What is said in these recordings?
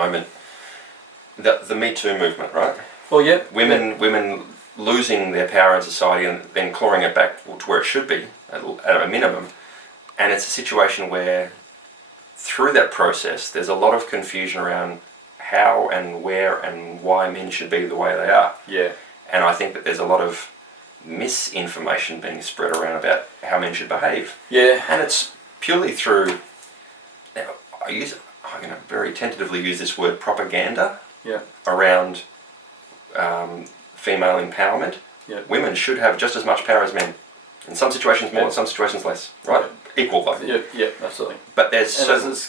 moment. The Me Too movement, right? Well, yeah. Women losing their power in society and then clawing it back to where it should be, at a minimum. And it's a situation where, through that process, there's a lot of confusion around how and where and why men should be the way they are. Yeah. And I think that there's a lot of misinformation being spread around about how men should behave. Yeah. And it's purely through, now, I'm going to very tentatively use this word, propaganda. Yeah. Around female empowerment. Yeah. Women should have just as much power as men. In some situations more, in some situations less. Right? Yeah. Equal though. Yeah, absolutely. But there's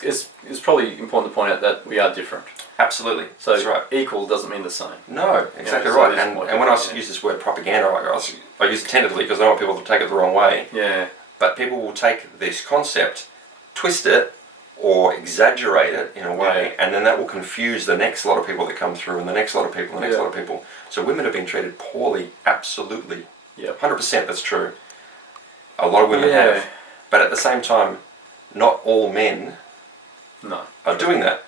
it's probably important to point out that we are different. Absolutely. So that's right. Equal doesn't mean the same. No, exactly right. And when I use this word propaganda, I use it tentatively because I don't want people to take it the wrong way. Yeah. But people will take this concept, twist it, or exaggerate it in a way, and then that will confuse the next lot of people that come through, and the next lot of people, and the next lot of people. So women have been treated poorly, absolutely. Yeah. 100% that's true. A lot of women have. But at the same time, not all men are doing that.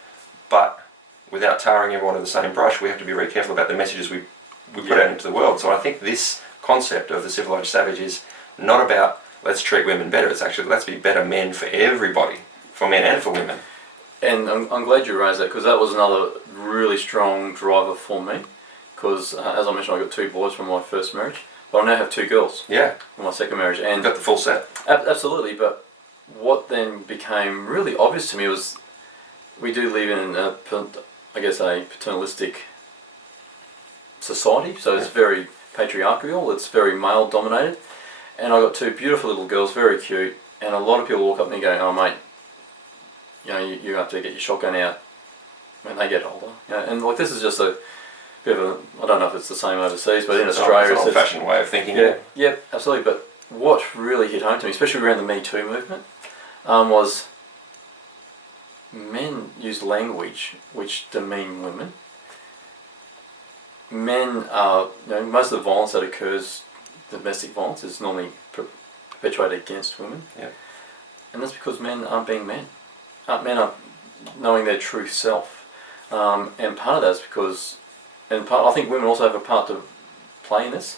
But without tarring everyone with the same brush, we have to be very careful about the messages we put out into the world. So I think this concept of the civilized savage is not about let's treat women better, it's actually let's be better men for everybody. For men and for women. And I'm glad you raised that, because that was another really strong driver for me. Because as I mentioned, I got 2 boys from my first marriage, but I now have 2 girls. Yeah. From my second marriage, and you got the full set. Absolutely, but what then became really obvious to me was we do live in a paternalistic society, so it's very patriarchal. It's very male dominated, and I got 2 beautiful little girls, very cute, and a lot of people walk up to me going, "Oh mate, you have to get your shotgun out when they get older." And like this is just a bit of I don't know if it's the same overseas, but in Australia it's an old-fashioned way of thinking. Yeah, absolutely. But what really hit home to me, especially around the Me Too movement, was men use language which demean women. Men are, most of the violence that occurs, domestic violence, is normally perpetuated against women. Yeah. And that's because men aren't being men. Men are knowing their true self, and part of that is because, I think women also have a part to play in this,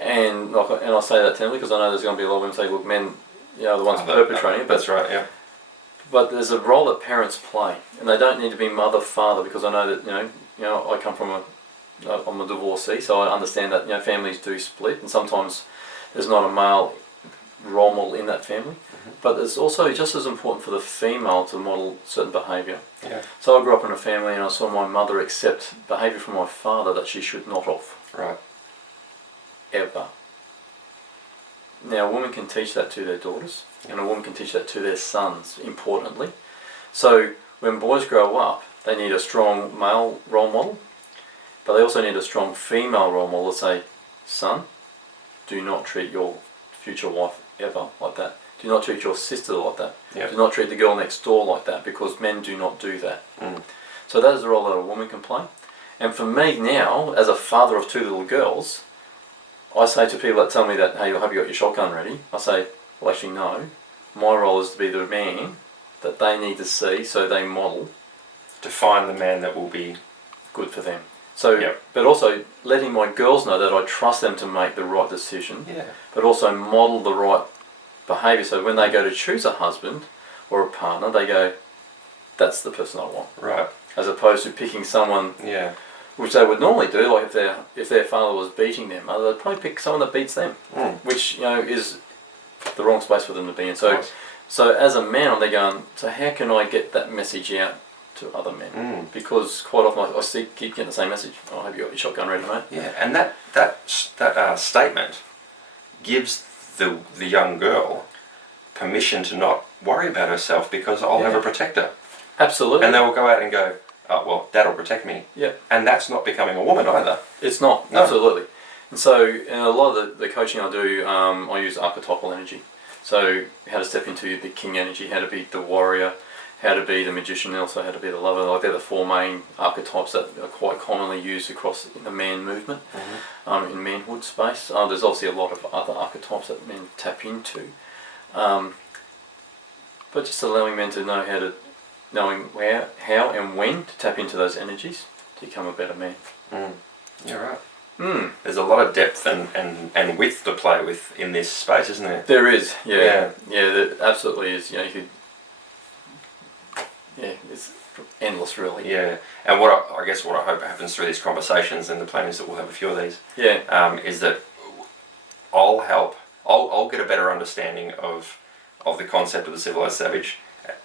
and I say that tentatively because I know there's going to be a lot of women say, look, men, are the ones perpetrating it. That's right, yeah. But there's a role that parents play, and they don't need to be mother, father, because I know that I come from I'm a divorcee, so I understand that families do split, and sometimes there's not a male role model in that family. But it's also just as important for the female to model certain behaviour. Yeah. So I grew up in a family and I saw my mother accept behaviour from my father that she should not have. Right. Ever. Now a woman can teach that to their daughters, and a woman can teach that to their sons, importantly. So when boys grow up, they need a strong male role model, but they also need a strong female role model to say, son, do not treat your future wife ever like that. Do not treat your sister like that. Yep. Do not treat the girl next door like that, because men do not do that. Mm. So that is the role that a woman can play. And for me now, as a father of 2 little girls, I say to people that tell me that, hey, have you got your shotgun ready? I say, well actually no. My role is to be the man that they need to see, so they model. To find the man that will be good for them. So, but also letting my girls know that I trust them to make the right decision, but also model the right behaviour, so when they go to choose a husband or a partner, they go, that's the person I want. Right. As opposed to picking someone, which they would normally do, like if their father was beating their mother, they'd probably pick someone that beats them, which is the wrong space for them to be in. So, so as a man, I'm there going, so how can I get that message out to other men? Because quite often I keep getting the same message. Oh, have you got your shotgun ready, mate? Yeah, and that statement gives the young girl permission to not worry about herself, because I'll have a protector. Absolutely. And they will go out and go, oh, well, Dad will protect me. Yeah. And that's not becoming a woman either. It's not, absolutely. And so in a lot of the coaching I do, I use archetypal energy. So how to step into the king energy, how to be the warrior, how to be the magician, and also how to be the lover. Like they're the 4 main archetypes that are quite commonly used across the man movement, in manhood space. There's obviously a lot of other archetypes that men tap into, but just allowing men to know how to knowing where, how and when to tap into those energies to become a better man. You're right. There's a lot of depth and width to play with in this space, isn't there? There is, yeah. There absolutely is. You know, it's endless, really. Yeah, and what I guess what I hope happens through these conversations, and the plan is that we'll have a few of these. Is that I'll get a better understanding of the concept of the civilized savage,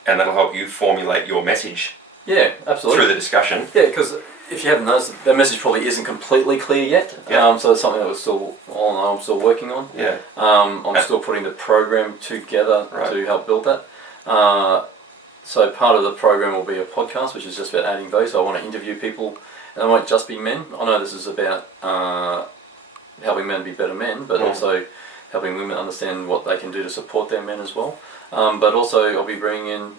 and that'll help you formulate your message. Yeah, absolutely. Through the discussion. Yeah, because if you haven't noticed, that message probably isn't completely clear yet. So it's something that I'm still working on. Yeah. I'm still putting the program together to help build that. So part of the program will be a podcast, which is just about adding value. So I want to interview people, and it won't just be men. I know this is about helping men be better men, but also helping women understand what they can do to support their men as well. But also I'll be bringing in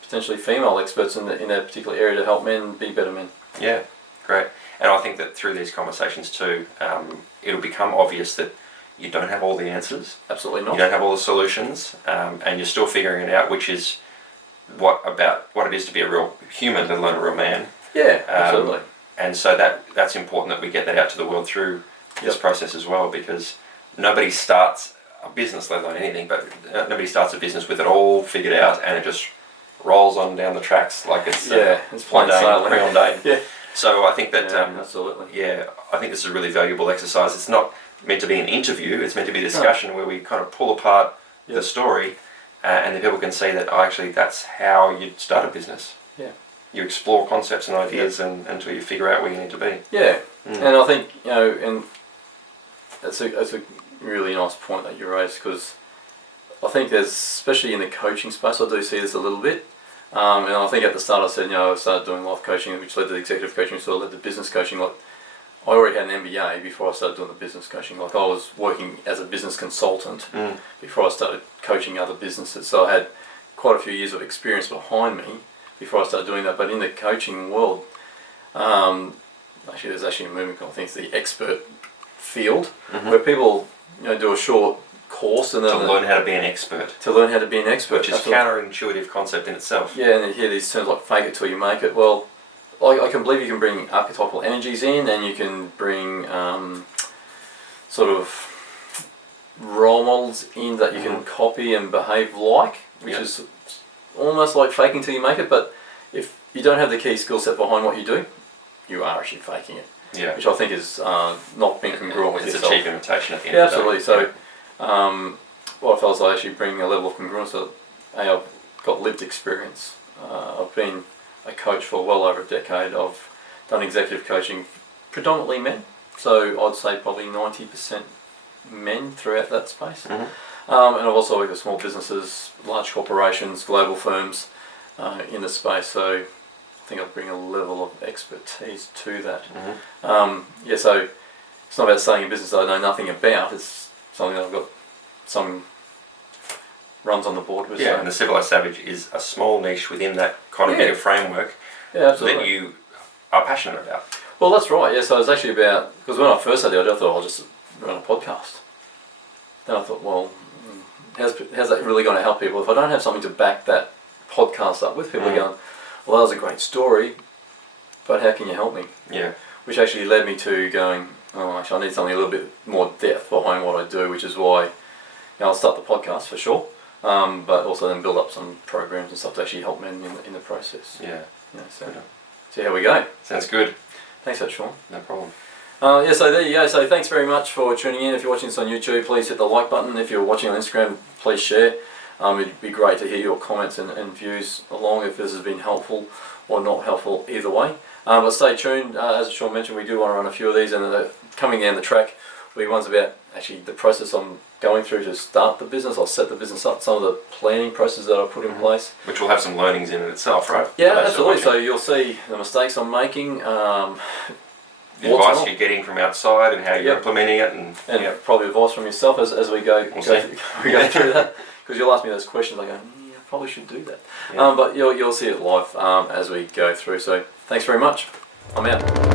potentially female experts in that particular area to help men be better men. Yeah, great. And I think that through these conversations too, it'll become obvious that you don't have all the answers. Absolutely not. You don't have all the solutions, and you're still figuring it out, which is what it is to be a real human, let alone a real man. Yeah, absolutely. And so that's important that we get that out to the world through this process as well, because nobody starts a business, let alone anything, but nobody starts a business with it all figured out and it just rolls on down the tracks like it's it's plain sailing. Yeah. So I think that absolutely. Yeah, I think this is a really valuable exercise. It's not meant to be an interview. It's meant to be a discussion where we kind of pull apart the story, and then people can see that actually that's how you start a business. Yeah. You explore concepts and ideas until you figure out where you need to be. Yeah, and I think and that's a really nice point that you raised, because I think there's, especially in the coaching space, I do see this a little bit. And I think at the start I said, I started doing life coaching, which led to executive coaching, so I led to business coaching. Like, I already had an MBA before I started doing the business coaching. Like, I was working as a business consultant before I started coaching other businesses. So I had quite a few years of experience behind me before I started doing that. But in the coaching world, there's actually a movement called, I think it's the expert field, where people do a short course and then to learn how to be an expert. To learn how to be an expert, which is counterintuitive concept in itself. Yeah, and you hear these terms like "fake it till you make it." Well, I can believe you can bring archetypal energies in, and you can bring sort of role models in that you can copy and behave like, which is almost like faking till you make it. But if you don't have the key skill set behind what you do, you are actually faking it. Yeah. Which I think is not being congruent with yourself. It's a cheap imitation at the end of the day. Absolutely. So, what I felt is I actually bring a level of congruence that I've got lived experience. I've been a coach for well over a decade. I've done executive coaching, predominantly men. So I'd say probably 90% men throughout that space. And I've also worked with small businesses, large corporations, global firms in the space. So I think I bring a level of expertise to that. So it's not about starting a business that I know nothing about. It's something that I've got some runs on the board with. Yeah, and the civilized savage is a small niche within that kind of bigger framework that you are passionate about. Well, that's right. Yeah, so it's actually about, because when I first had the idea, I thought I'll just run a podcast. Then I thought, well, how's that really going to help people if I don't have something to back that podcast up with? People are going, well, that was a great story, but how can you help me? Yeah. Which actually led me to going, actually I need something a little bit more depth behind what I do, which is why I'll start the podcast for sure, but also then build up some programs and stuff to actually help men in the process. Yeah. So see how we go. Sounds good. Thanks for that, Sean. No problem. So there you go. So thanks very much for tuning in. If you're watching this on YouTube, please hit the like button. If you're watching on Instagram, please share. It'd be great to hear your comments and views along if this has been helpful or not helpful either way. But stay tuned. As Sean mentioned, we do want to run a few of these, and coming down the track will be ones about actually the process I'm going through to start the business. I'll set the business up, some of the planning processes that I've put in place. Which will have some learnings in it itself, right? Yeah, absolutely. So you'll see the mistakes I'm making. The advice you're getting from outside and how you're implementing it, and probably advice from yourself as we go through that, because you'll ask me those questions. I go, I probably should do that. But you'll see it live as we go through. So thanks very much. I'm out.